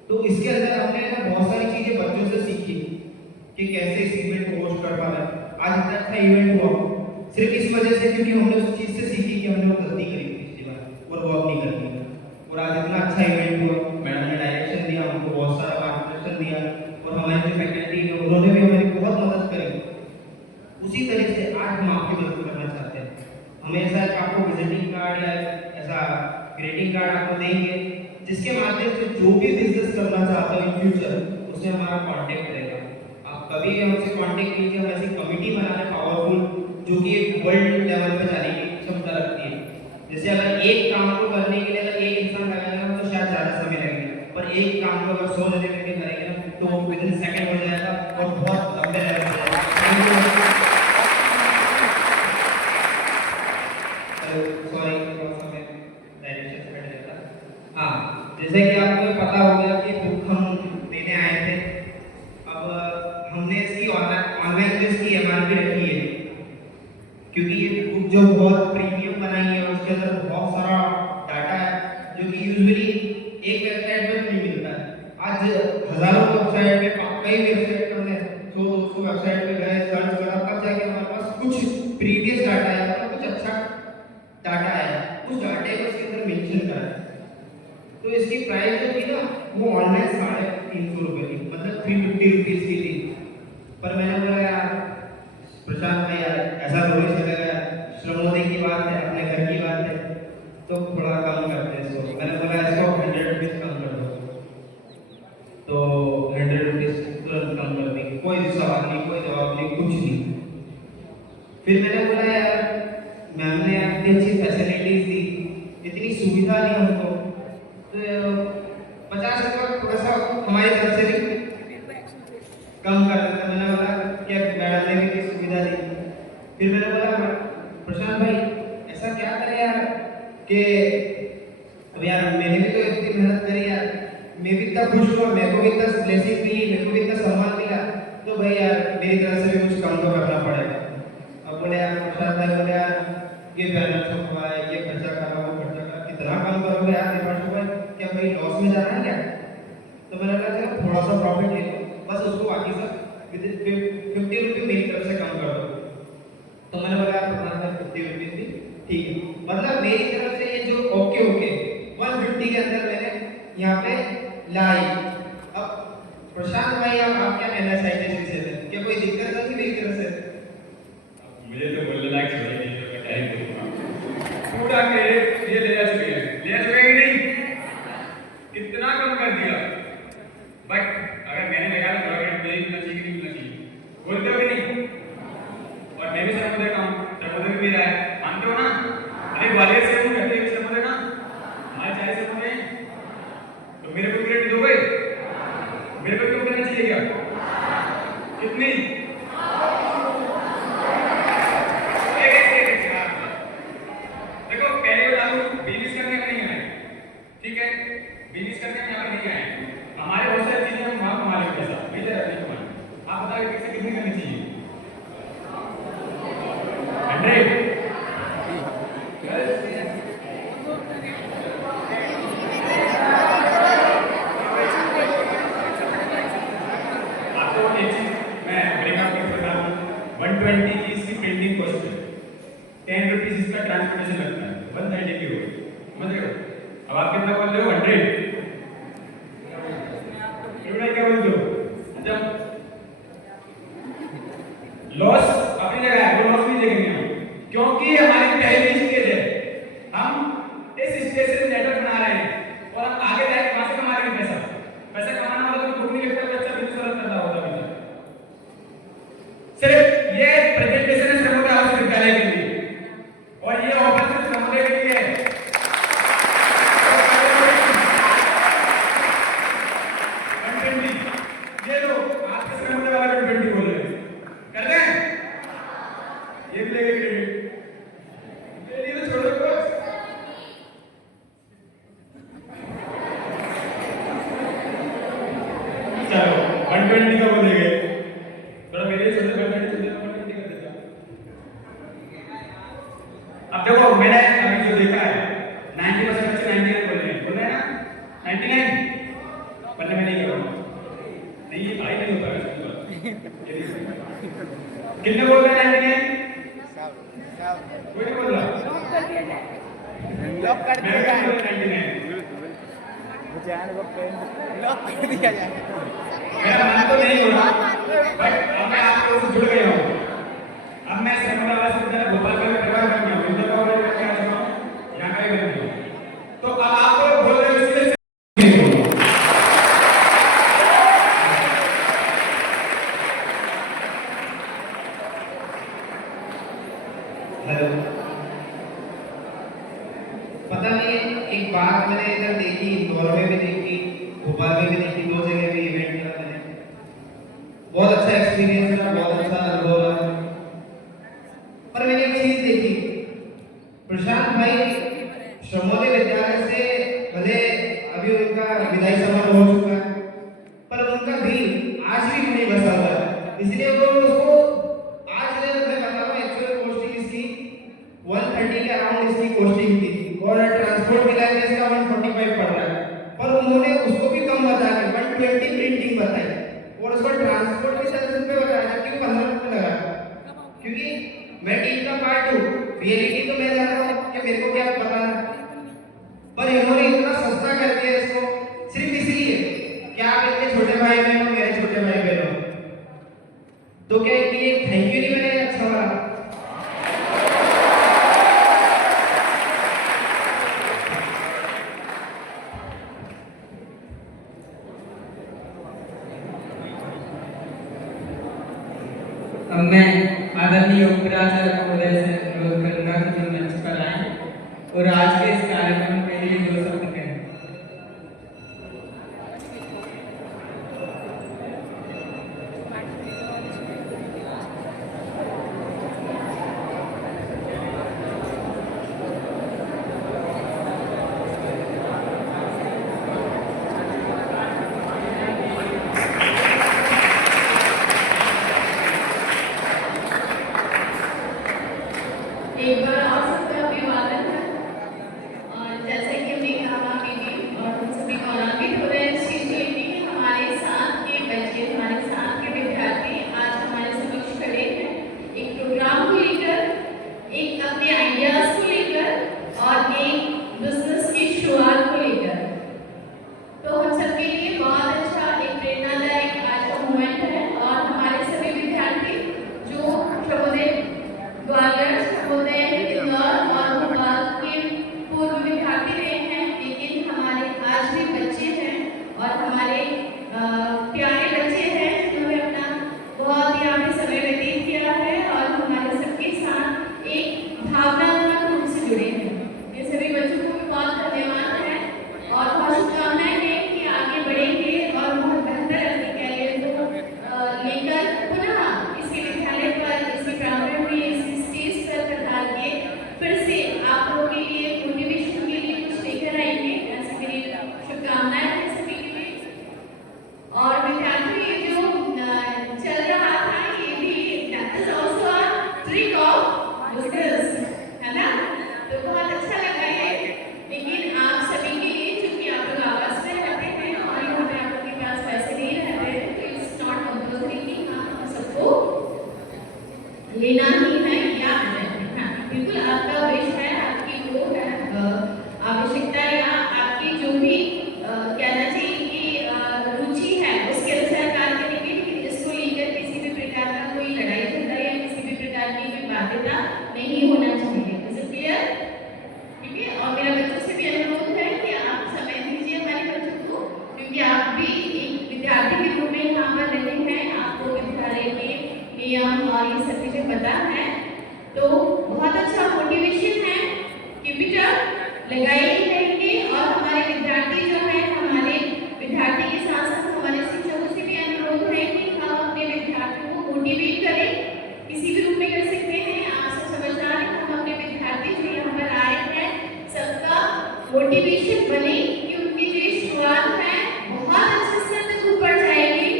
तो इसके अंदर हमने बहुत सारी चीजें बच्चों से सीखी कि कैसे इस इवेंट को होस्ट कर पा रहे हैं। आज इतना अच्छा इवेंट हुआ सिर्फ इस वजह से क्योंकि हमने उस चीज से सीखी कि हमने वो गलती करी थी पिछली बार और वो अब नहीं करनी है। और आज इतना अच्छा इवेंट हुआ, मैडम ने डायरेक्शन दिया, हमको बहुत सारा मार्गदर्शन दिया और हमारे जो फैकल्टी है उन्होंने भी हमारी बहुत मदद करी। उसी तरह से आज हम आपकी मदद करना चाहते हैं। हम ऐसा आपको विजिटिंग कार्ड या ऐसा ग्रीटिंग कार्ड आपको देंगे जिसके माध्यम से जो भी बिजनेस करना चाहता हो इन फ्यूचर उससे हमारा कांटेक्ट रहेगा। आप कभी भी हमसे कांटेक्ट कीजिए। हम ऐसी कमिटी बना रहे पावरफुल जो कि एक वर्ल्ड लेवल पे जाने की क्षमता रखती है। जैसे अगर एक काम को करने के लिए अगर एक इंसान लगाएगा तो शायद ज़्यादा समय लगेगा, पर एक काम को अगर 100 जने मिलकर करेंगे ना तो विदिन सेकंड हो जाएगा और बहुत लंबे लेवल पे जाएगा। सॉरी समय डायरेक्शन से हट गया था। हाँ, जैसे कि आपको पता हो गया कि बुक हम देने आए थे। अब हमने इसकी ऑनलाइन जो इसकी एमआरपी रखी है क्योंकि ये बुक जो बहुत प्रीमियम बनाई है और उसके अंदर बहुत सारा डाटा है जो कि यूजुअली एक वेबसाइट पर नहीं मिलता है। आज हजारों वेबसाइट पे, कई वेबसाइट हमने 100-200 वेबसाइट पे गए, सर्च करा, तब जाके हमारे पास कुछ प्रीवियस डाटा है, मतलब कुछ अच्छा डाटा है, उस डाटे को इसके अंदर मेंशन करा है। तो इसकी प्राइस जो थी ना वो ऑनलाइन 350 रुपए थी, मतलब 350 रुपीज की थी। पर मैंने बोला यार प्रशांत भाई यार ऐसा थोड़ी चलेगा यार, श्रमोदय की बात है, अपने घर की बात है, तो थोड़ा कम करते हैं इसको। मैंने बोला इसको 100 रुपीज कम कर दो, तो 100 रुपीज तुरंत कम कर दी, कोई सवाल नहीं, कोई जवाब नहीं, कुछ नहीं। फिर मैंने बोला यार मैम ने इतनी अच्छी फैसिलिटीज दी, इतनी सुविधा दी हमको, तो 50 रुपये थोड़ा सा हमारी तरफ से भी कम कर देता। मैंने बोला क्या मैडम ने भी इतनी सुविधा दी। फिर मैंने बोला प्रशांत भाई ऐसा क्या करें यार कि अब यार मैंने भी तो इतनी मेहनत करी यार, मैं भी इतना खुश हुआ, मेरे को भी इतना ब्लेसिंग मिली, मेरे को भी इतना सम्मान मिला, तो भाई यार मेरी तरफ से भी कुछ कम तो करना पड़ेगा। अब बोले यार प्रशांत भाई, बोले यार ये बैनर छपवा है, ये खर्चा करा, वो खर्चा करा, कितना कम करोगे यार 5 रुपए, क्या भाई लॉस में जाना है क्या? तो मैंने कहा चलो थोड़ा सा प्रॉफिट ले लो, बस उसको बाकी सब 50 रुपये मेरी तरफ से कम कर दो। तो मैंने बोला प्रशांत भाई 50 रुपीज भी ठीक है, मतलब मेरी तरफ से ये जो ओके 150 के अंदर मैंने यहाँ पे लाई। अब प्रशांत भाई आप क्या कहना चाहते हैं इससे, क्या कोई दिक्कत नहीं मेरी तरफ से? मुझे तो बोलने लायक छोड़ नहीं तो क्या ही बोलूंगा। पूरा क्रेडिट ये ले चुके हैं, ले चुके कि नहीं? कितना कम कर दिया, बट अगर मैंने देखा तो क्रेडिट मेरी मिलना चाहिए कि नहीं मिलना चाहिए, बोलते हो कि नहीं? और मैं भी सर्वोदय का हूँ, सर्वोदय भी मेरा है, मानते हो ना? अरे ग्वालियर से हूँ, कहते हैं सर्वोदय ना, हमारे 4 सर्वोदय हैं, तो मेरे को क्रेडिट दोगे? मेरे को क्यों करना चाहिए क्या? कितनी? देखो पहले बता दूं, बिजनेस करने का नहीं है, ठीक है? बिजनेस करने का यहाँ पर नहीं आए, हमारे बहुत सारी चीजें हम वहाँ कमा लेंगे पैसा, नहीं जरा नहीं कमाएं। आप बताइए कैसे कितनी करनी चाहिए? 100? आपको एक चीज मैं ब्रेकअप के बता दूं, 120 की इसकी प्रिंटिंग कॉस्ट है, 10 रुपीज इसका ट्रांसपोर्टेशन लगता है, 130 की हो गई, समझ रहे हो? अब आप कितना बोल रहे हो? 100? क्या बोलते हो? जब लॉस अपनी जगह है, वो लॉस नहीं देखेंगे हम, क्योंकि हमारी पहली स्टेज है, हम इस स्टेज से नेटवर्क बना रहे हैं और हम आगे जाके वहां से कमा लेंगे पैसा। पैसा कमाना मतलब बुक नहीं लिखता, बच्चा बिजनेस करता होता है। सिर्फ ये प्रेजेंटेशन है सर्वोदय आवास विद्यालय के लिए, और ये ऑफर सिर्फ सर्वोदय के लिए है। ये लो, आपके सर्वोदय वाला 120 बोल रहे हैं, कर रहे हैं? ये भी लेके क्रेडिट, ये लिए तो छोड़ दो बस। चलो 120 का बोलेंगे, थोड़ा मेरे लिए छोटे 120 कर देता। अब देखो मैंने अभी जो देखा है 90% बच्चे 99 बोल रहे हैं ना, 99 पढ़ने में नहीं कर रहा हूँ, नहीं ये भाई नहीं होता है। कितने बोल रहे हैं 99? कोई नहीं बोल रहा, लॉक कर दिया जाए, 99 लॉक कर दिया जाए। मेरा मन तो नहीं हो रहा, बट अब मैं आप लोगों से जुड़ गया हूँ। अब मैं सर्वोदय आवास विद्यालय भोपाल का भी प्रभार बन गया हूँ, इंदौर का भी बन गया हूँ, यहाँ का भी बन गया हूँ। तो अब आप लोग बोल रहे हो इसलिए हेलो, पता नहीं एक बात मैंने इधर देखी, इंदौर में भी देखी, भोपाल में भी देखी, 2 जगह भी इवेंट करा मैंने, बहुत अच्छा एक्सपीरियंस रहा, बहुत अच्छा अनुभव रहा। पर मैंने एक चीज देखी, प्रशांत भाई श्रमोदय विद्यालय से भले अभी उनका विदाई समारोह हो चुका है, पर उनका दिल आज भी नहीं बसा हुआ है, इसलिए वो उसको आज मैं बता रहा हूँ एक्चुअल कॉस्टिंग इसकी 130 के अराउंड इसकी कॉस्टिंग थी, और ट्रांसपोर्ट मिला के इसका 145 पड़ रहा है, पर उन्होंने उसको भी कम बता के 120 प्रिंटिंग बताई, और उसका ट्रांसपोर्ट भी 70 रुपये बताया, जबकि 15 रुपये लगा, क्योंकि मैं टीम का पार्ट हूँ, रियलिटी तो मैं जानता हूँ कि मेरे को क्या पता है, पर इन्होंने इतना सस्ता कर दिया भाई बहनों, मेरे छोटे भाई बहनों, तो क्या ये थैंक यू नहीं बनेगा अच्छा वाला? अब मैं आदरणीय उपराचार्य महोदय से अनुरोध करूंगा कि जो मंच पर आए और आज के इस कार्यक्रम के लिए 2 शब्द कहें। एक बार और सबका अभिवादन है। और जैसे कि हमने कहा कि और हम सभी गौरवान्वित हो रहे हैं इस चीज़ के लिए कि हमारे साथ के बच्चे, हमारे साथ के विद्यार्थी आज हमारे समक्ष खड़े हैं एक प्रोग्राम को लेकर, एक अपने आइडियाज को लेकर और एक बिजनेस की शुरुआत को लेकर। तो हम सबके लिए बहुत अच्छा एक प्रेरणादायक आज का मोमेंट है। और हमारे सभी विद्यार्थी जो प्रबोधित ग्वालियर, सर्वोदय, इंदौर और भोपाल के पूर्व विद्यार्थी रहे हैं, लेकिन हमारे आज भी बच्चे हैं और हमारे प्यारे बच्चे हैं जिन्होंने अपना बहुत ही यहाँ पे समय व्यतीत किया है और हमारे सबके साथ एक भावनात्मक रूप से जुड़े हैं। ये सभी बच्चों को भी बहुत धन्यवाद है और बहुत शुभकामनाएं हैं कि आगे बढ़ेंगे और बहुत बेहतर अपने कैरियर को लेकर पुनः इसी विद्यालय पर, इसी प्रांगण में, इसी स्टेज पर पधार के फिर से आप लोगों के लिए मोटिवेशन के लिए कुछ लेकर आएंगे। ऐसी मेरी शुभकामनाएं हैं सभी के लिए। और विद्यार्थी ये जो चल रहा था ये भी that is also a trick of business, है ना? तो बहुत अच्छा लगा ये। लेकिन आप सभी के लिए, चूंकि आप लोग आवास में रहते हैं और यहाँ पे आप लोग के पास पैसे नहीं रहते हैं, तो इट्स नॉट कंपल्सरी कि हम सबको लेना ही है या हाँ, बिल्कुल आपका विश है, आपकी वो है आवश्यकता या आपकी जो भी कहना चाहिए कि रुचि है उसके अनुसार कार्य करेंगे। लेकिन इसको लेकर किसी भी प्रकार का कोई लड़ाई झगड़ा या किसी भी प्रकार की कोई बाध्यता नहीं होना चाहिए। Is it clear? ठीक है। और मेरा बच्चों से भी अनुरोध है कि आप समय दीजिए हमारे बच्चों को, क्योंकि आप भी एक विद्यार्थी के रूप में यहाँ पर रहे हैं, आपको विद्यालय के नियम और ये सब चीजें पता है। तो बहुत अच्छा मोटिवेशन है कि बेटा लगाए ही रहेंगे। और हमारे विद्यार्थी जो है, हमारे विद्यार्थी के साथ साथ हमारे शिक्षकों से भी अनुरोध है कि हम अपने विद्यार्थियों को मोटिवेट करें, किसी भी रूप में कर सकते हैं। आप सब समझदार हैं, हम अपने विद्यार्थी जो यहाँ पर आए हैं सबका मोटिवेशन बने कि उनकी जो शुरुआत है बहुत अच्छे से तक ऊपर जाएगी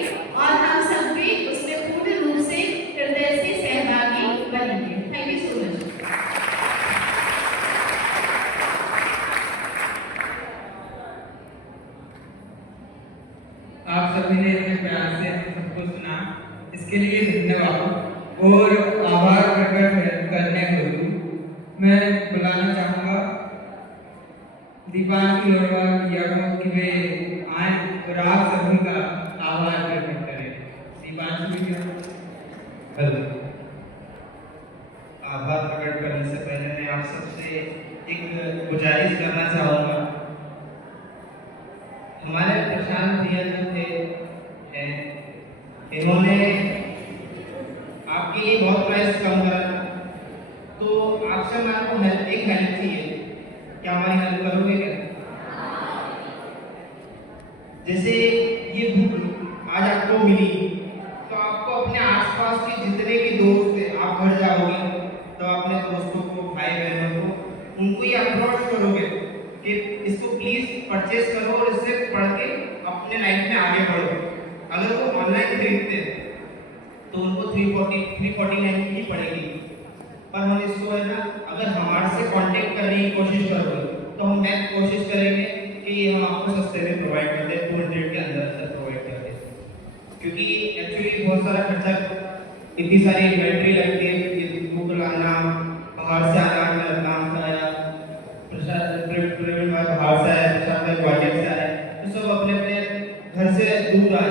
और हम सब भी उसमें पूर्ण रूप से हृदय से सहभागी बनेंगे। Thank you so much. आप सभी ने इतने प्यार से सबको सुना, इसके लिए धन्यवाद और आभार प्रकट करने हेतु मैं बुलाना चाहूँगा दीपांशु लोरवा भैया को कि वे आए और आप सभी का आभार प्रकट करें। दीपांशु भैया। हेलो, आभार प्रकट करने से पहले मैं आप सबसे एक गुजारिश करना चाहूँगा। हमारे प्रशांत भैया जो थे हैं, इन्होंने आपके लिए बहुत प्राइस कम करा, तो आपसे हमारे को एक हेल्प चाहिए। क्या हमारी हेल्प करोगे क्या? जैसे ये बुक आज आपको मिली, तो आपको अपने आसपास के जितने भी दोस्त हैं, आप घर जाओगे तो अपने दोस्तों को, भाई बहनों को, उनको ये अप्रोच करोगे कि इसको प्लीज परचेज करो और इससे पढ़ के अपने लाइफ में आगे बढ़ो। अगर वो ऑनलाइन खरीदते हैं तो उनको 349 की पड़ेगी, पर हम इसको है ना, अगर हमारे से कांटेक्ट करने की कोशिश करोगे तो हम मैं कोशिश करेंगे कि ये हम आपको सस्ते में प्रोवाइड कर दें, 200 के अंदर प्रोवाइड कर दें। क्योंकि एक्चुअली बहुत सारा खर्चा, इतनी सारी इन्वेंट्री लगती है, ये बुक लाना, बाहर से आना, नाम से आया, बाहर से आया, ग्वालियर से आया, तो सब अपने अपने घर से दूर पूरा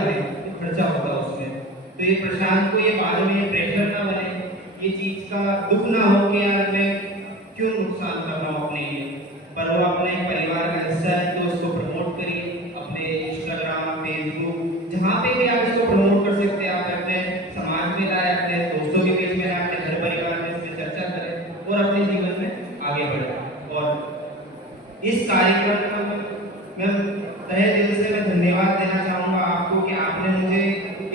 खर्चा होगा उसमें। तो ये प्रशांत को ये बाद में प्रेशर ना बने, ये चीज का दुख ना हो कि यार मैं क्यों नुकसान कर रहा हूँ अपने लिए, पर वो अपने परिवार का हिस्सा है तो उसको प्रमोट करिए अपने इंस्टाग्राम, फेसबुक, जहाँ पे भी आप इसको प्रमोट कर सकते हैं। आप अपने समाज में लाए, अपने दोस्तों के बीच में लाए, अपने घर परिवार में इसमें चर्चा करें और अपने जीवन में आगे बढ़ें। और इस कार्यक्रम में मैं तहे दिल से मैं धन्यवाद देना चाहूँगा आपको कि आपने मुझे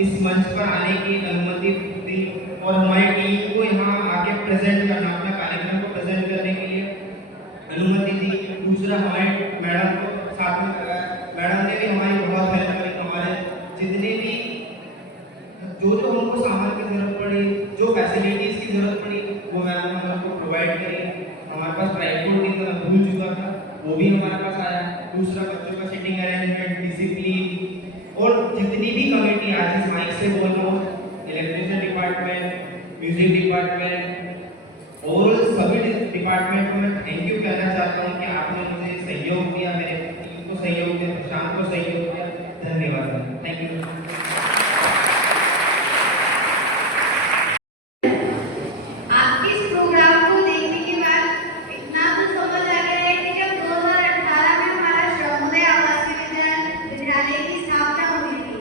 इस मंच पर आने की अनुमति दी और हमारी टीम को यहाँ आके प्रेजेंट करना, अपने कार्यक्रम को प्रेजेंट करने के लिए अनुमति दी। दूसरा हमारे मैडम को साथ में लगाया, मैडम ने भी हमारी बहुत हेल्प करी। हमारे जितने भी जो हमको सामान की जरूरत पड़ी, जो फैसिलिटीज की जरूरत पड़ी, वो मैडम ने हमको प्रोवाइड करी। हमारे पास ट्राइपॉड नहीं था, मैं भूल चुका था, वो भी हमारे पास आया। दूसरा बच्चों का सीटिंग अरेंजमेंट, डिसिप्लिन और जितनी भी कमेटी आज इस माइक से बोल रहा हूँ, इलेक्ट्रिसिटी डिपार्टमेंट, म्यूजिक डिपार्टमेंट और सभी डिपार्टमेंट को मैं थैंक यू कहना चाहता हूँ कि आपने मुझे सहयोग दिया, मेरे टीम को सहयोग दिया, प्रशांत को सहयोग दिया। धन्यवाद, थैंक यू। आपके इस प्रोग्राम को देखने के बाद इतना तो समझ आ गया है कि जब 2018 में हमारा श्रमोदय आवासीय विद्यालय की स्थापना हुई थी,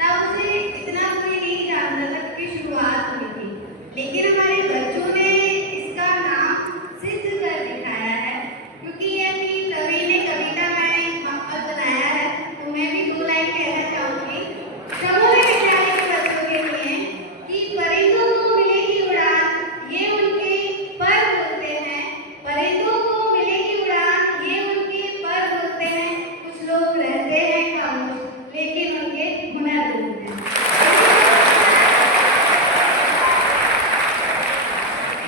तब उसे इतना कोई नहीं जानता था कि शुरुआत हुई थी, लेकिन हमारे बच्चों ने इसका नाम सिद्ध कर दिखाया है। क्योंकि ये अपनी कवि ने कविता में मकसद बनाया है, तो मैं भी 2 लाइन कहना चाहूँगी श्रमोदय विद्यालय के बच्चों के लिए कि परिंदों को मिलेगी उड़ान, ये उनके पर होते हैं, परिंदों को मिलेगी उड़ान, ये उनके पर होते हैं। कुछ लोग रहते हैं खामोश, लेकिन उनके हुनर होते हैं।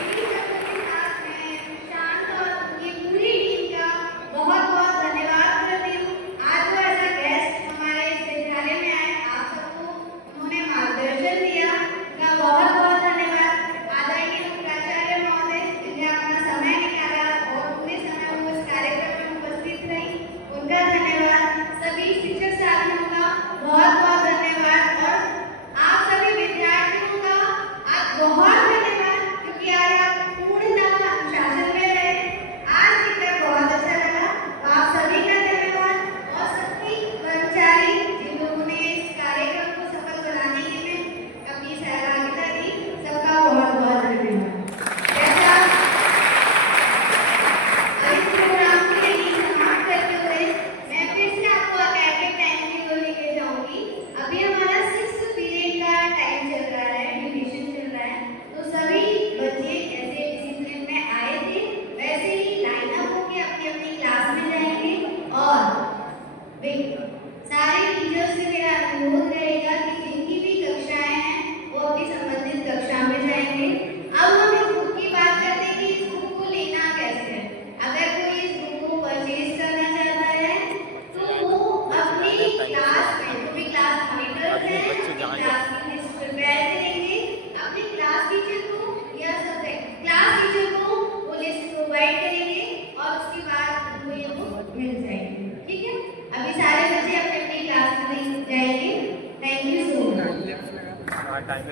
इन्हीं शब्दों के साथ मैं शांत और उनकी पूरी टीम का बहुत बहुत धन्यवाद करती हूँ। आज वो ऐसा गेस्ट हमारे इस विद्यालय में आए, आप सबको उन्होंने मार्गदर्शन दिया, उनका बहुत बहुत धन्यवाद। आदरणीय प्राचार्य महोदय जिन्होंने अपना समय निकाला और पूरे समय वो इस कार्यक्रम में उपस्थित रही, उनका धन्यवाद। सभी शिक्षक साथियों का बहुत बहुत धन्यवाद और आप सभी विद्यार्थियों का आज बहुत धन्यवाद, क्योंकि आज आप पूर्णतः अनुशासन में रहे। आज दिखकर बहुत अच्छा लगा, तो आप सभी का धन्यवाद। और सभी कर्मचारी जिन लोगों ने इस कार्यक्रम को सफल बनाने में अपनी सहभागिता दी, सबका बहुत बहुत धन्यवाद। जैसा इस प्रोग्राम को यहीं समाप्त करते हुए मैं फिर से आपको एकेडमिक टाइम की ओर लेके जाऊंगी। अभी हमारा 6th पीरियड का टाइम चल रहा है, ड्यूरेशन चल रहा है, तो सभी बच्चे जैसे डिसिप्लिन में आए थे वैसे ही लाइन अप होकर अपनी अपनी क्लास में जाएंगे। और सारे टीचर्स से मेरा अनुरोध रहेगा कि जिनकी भी कक्षाएं हैं वो अपनी संबंधित कक्षा में जाएंगे। अब हम इस बुक की बात करते हैं कि इस बुक को लेना कैसे है। अगर कोई इस बुक को परचेज करना चाहता है तो वो अपनी क्लास में जो भी क्लास मॉनिटर्स हैं, क्लास की लिस्ट प्रिपेयर करेंगे, अपनी क्लास टीचर को या सब्जेक्ट क्लास टीचर को वो लिस्ट प्रोवाइड करेंगे और उसके बाद उनको ये बुक मिल जाएगी। ठीक है, अभी सारे बच्चे अपने अपनी क्लास में जाएंगे। Thank you so much. Time